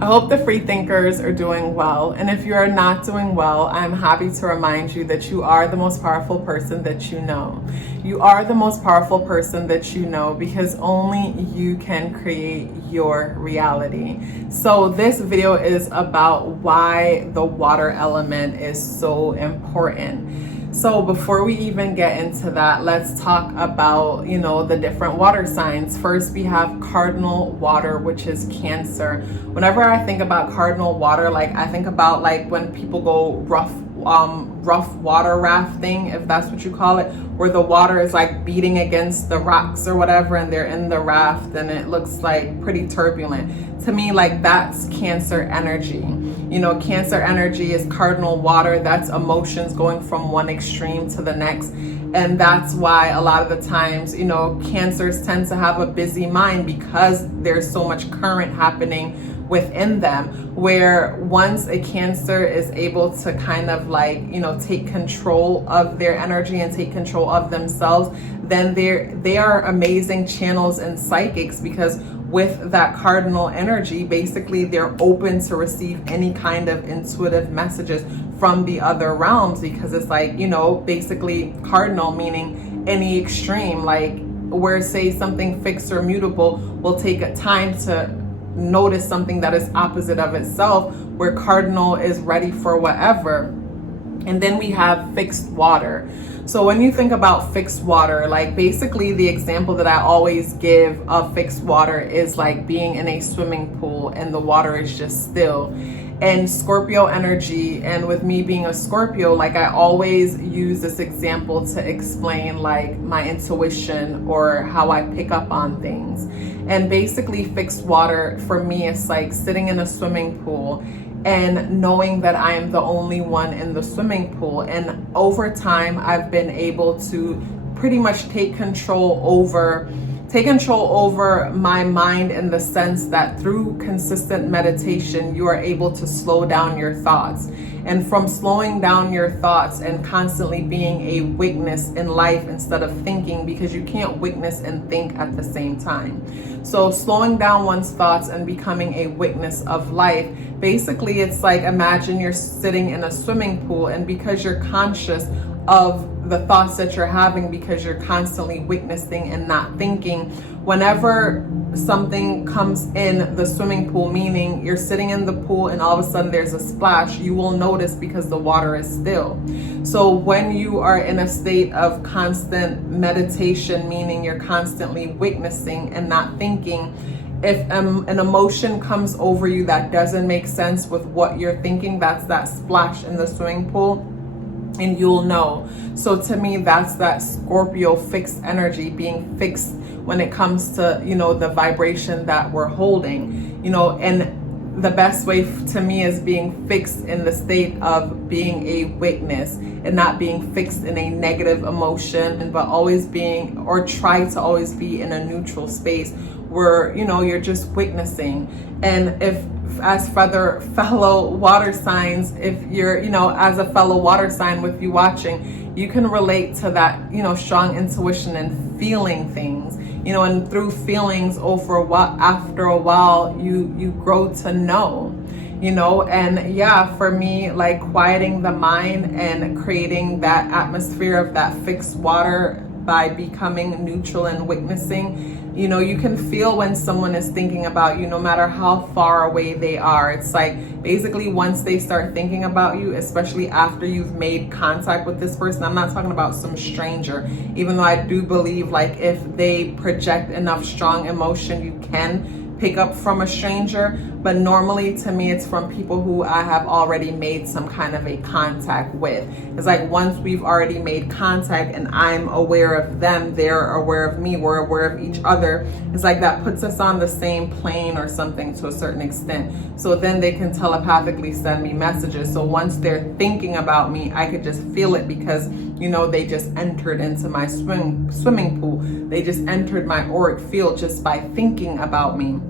I hope the free thinkers are doing well. And if you are not doing well, I'm happy to remind you that you are the most powerful person that you know. You are the most powerful person that you know because only you can create your reality. So this video is about why the water element is so important. So before we even get into that, let's talk about, the different water signs. First, we have cardinal water, which is Cancer. Whenever I think about cardinal water, I think about when people go rough water rafting, if that's what you call it, where the water is beating against the rocks or whatever, and they're in the raft and it looks pretty turbulent. To me, that's Cancer energy. Cancer energy is cardinal water. That's emotions going from one extreme to the next. And that's why a lot of the times, Cancers tend to have a busy mind because there's so much current happening within them, where once a Cancer is able to kind of take control of their energy and take control of themselves, then they are amazing channels and psychics, because with that cardinal energy, basically they're open to receive any kind of intuitive messages from the other realms, because it's basically cardinal meaning any extreme, where say something fixed or mutable will take a time to notice something that is opposite of itself, where cardinal is ready for whatever. And then we have fixed water. So when you think about fixed water, basically the example that I always give of fixed water is being in a swimming pool and the water is just still. And Scorpio energy, and with me being a Scorpio, I always use this example to explain my intuition or how I pick up on things. And basically fixed water for me is sitting in a swimming pool and knowing that I am the only one in the swimming pool. And over time, I've been able to pretty much take control over my mind, in the sense that through consistent meditation, you are able to slow down your thoughts. And from slowing down your thoughts and constantly being a witness in life instead of thinking, because you can't witness and think at the same time. So slowing down one's thoughts and becoming a witness of life, basically it's imagine you're sitting in a swimming pool, and because you're conscious of the thoughts that you're having, because you're constantly witnessing and not thinking, whenever something comes in the swimming pool, meaning you're sitting in the pool and all of a sudden there's a splash, you will notice because the water is still. So when you are in a state of constant meditation, meaning you're constantly witnessing and not thinking, if an emotion comes over you that doesn't make sense with what you're thinking, that's that splash in the swimming pool, and you'll know. So to me, that's that Scorpio fixed energy, being fixed when it comes to, the vibration that we're holding, and the best way to me is being fixed in the state of being a witness and not being fixed in a negative emotion, but always being, or try to always be in a neutral space where, you're just witnessing. And if as fellow water signs, if you're, as a fellow water sign with you watching, you can relate to that, strong intuition and feeling things, and through feelings after a while, you grow to know, and yeah, for me, quieting the mind and creating that atmosphere of that fixed water by becoming neutral and witnessing. You can feel when someone is thinking about you, no matter how far away they are. It's basically once they start thinking about you, especially after you've made contact with this person. I'm not talking about some stranger, even though I do believe if they project enough strong emotion, you can pick up from a stranger. But normally to me, it's from people who I have already made some kind of a contact with. It's once we've already made contact and I'm aware of them, they're aware of me, we're aware of each other. It's that puts us on the same plane or something to a certain extent. So then they can telepathically send me messages. So once they're thinking about me, I could just feel it, because they just entered into my swimming pool. They just entered my auric field just by thinking about me.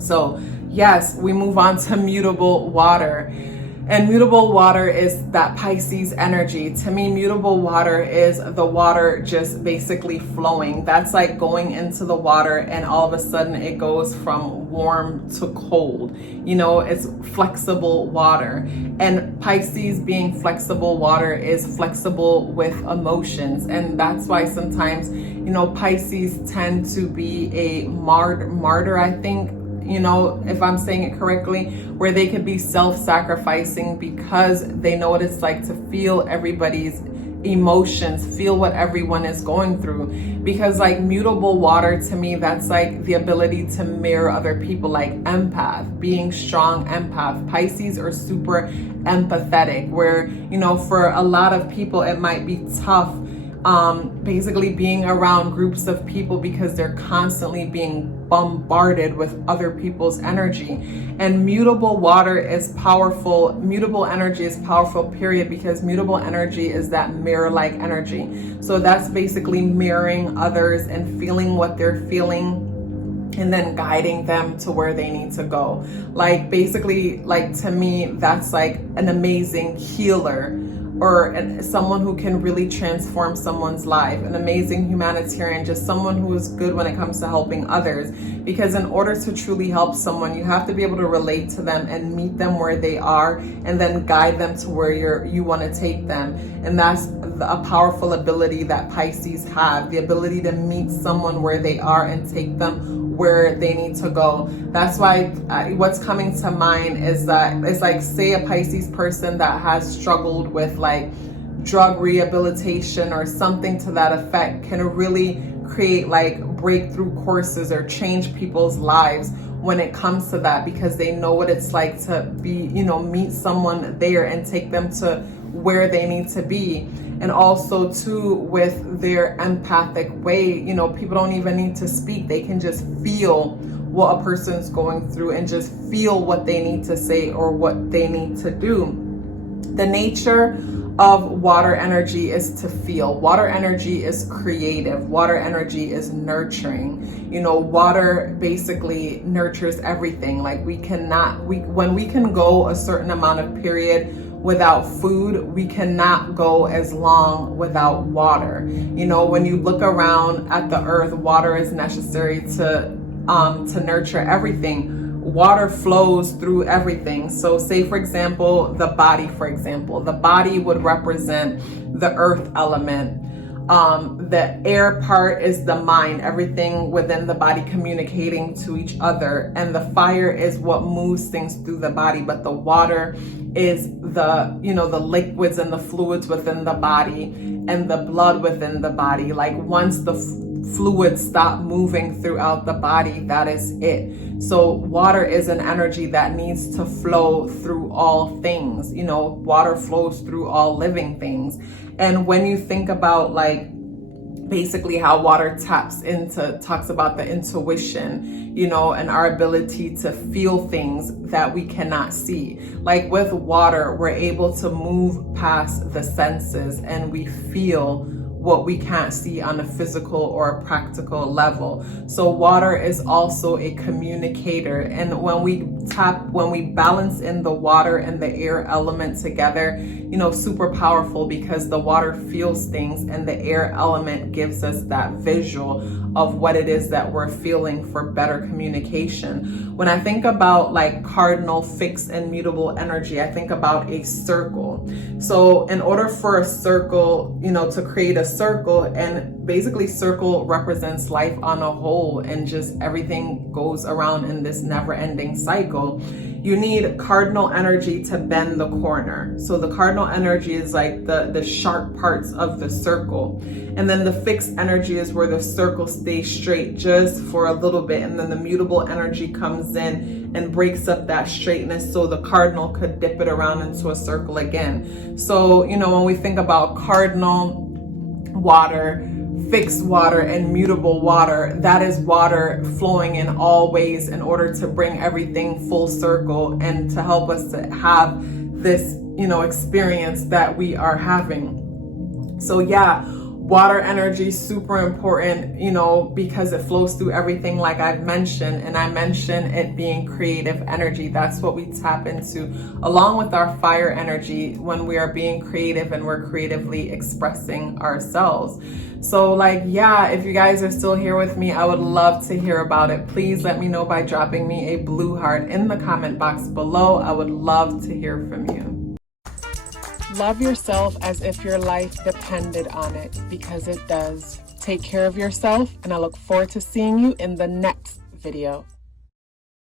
So yes, we move on to mutable water. And mutable water is that Pisces energy. To me, mutable water is the water just basically flowing. That's like going into the water and all of a sudden it goes from warm to cold. You know, it's flexible water. And Pisces being flexible water is flexible with emotions. And that's why sometimes, you know, Pisces tend to be a martyr, I think, you know, if I'm saying it correctly, where they could be self-sacrificing because they know what it's like to feel everybody's emotions, feel what everyone is going through. Because like mutable water, to me, that's like the ability to mirror other people, like empath, being strong empath. Pisces are super empathetic, where, you know, for a lot of people, it might be tough basically being around groups of people because they're constantly being bombarded with other people's energy. And mutable water is powerful. Mutable energy is powerful, period, because mutable energy is that mirror-like energy. So that's basically mirroring others and feeling what they're feeling and then guiding them to where they need to go. Like basically, like to me, that's like an amazing healer, or someone who can really transform someone's life, an amazing humanitarian, just someone who is good when it comes to helping others. Because in order to truly help someone, you have to be able to relate to them and meet them where they are and then guide them to where you want to take them. And that's a powerful ability that Pisces have, the ability to meet someone where they are and take them where they need to go. That's why what's coming to mind is that it's like, say a Pisces person that has struggled with like drug rehabilitation or something to that effect can really create like breakthrough courses or change people's lives when it comes to that, because they know what it's like to be, you know, meet someone there and take them to where they need to be. And also too, with their empathic way, you know, people don't even need to speak. They can just feel what a person's going through and just feel what they need to say or what they need to do. The nature of water energy is to feel. Water energy is creative. Water energy is nurturing. You know, water basically nurtures everything. Like when we can go a certain amount of period without food, we cannot go as long without water. You know, when you look around at the earth, water is necessary to nurture everything. Water flows through everything. So say, for example, the body, the body would represent the earth element. The air part is the mind, everything within the body communicating to each other. And the fire is what moves things through the body. But the water is the, you know, the liquids and the fluids within the body and the blood within the body. Like once the fluids stop moving throughout the body, that is it. So water is an energy that needs to flow through all things. You know, water flows through all living things. And when you think about like basically how water talks about the intuition, you know, and our ability to feel things that we cannot see. Like with water, we're able to move past the senses and we feel what we can't see on a physical or a practical level. So water is also a communicator. And when we balance in the water and the air element together, you know, super powerful, because the water feels things and the air element gives us that visual of what it is that we're feeling for better communication. When I think about like cardinal, fixed, and mutable energy, I think about a circle. So in order for a circle, you know, to create a circle, and basically circle represents life on a whole, and just everything goes around in this never-ending cycle. You need cardinal energy to bend the corner. So the cardinal energy is like the sharp parts of the circle. And then the fixed energy is where the circle stays straight just for a little bit. And then the mutable energy comes in and breaks up that straightness so the cardinal could dip it around into a circle again. So, you know, when we think about cardinal water, fixed water, and mutable water, that is water flowing in all ways in order to bring everything full circle and to help us to have this, you know, experience that we are having. So yeah, Water energy, super important, you know, because it flows through everything like I've mentioned. And I mentioned it being creative energy. That's what we tap into along with our fire energy when we are being creative and we're creatively expressing ourselves. So like, yeah, if you guys are still here with me, I would love to hear about it. Please let me know by dropping me a blue heart in the comment box below. I would love to hear from you. Love yourself as if your life depended on it, because it does. Take care of yourself, and I look forward to seeing you in the next video.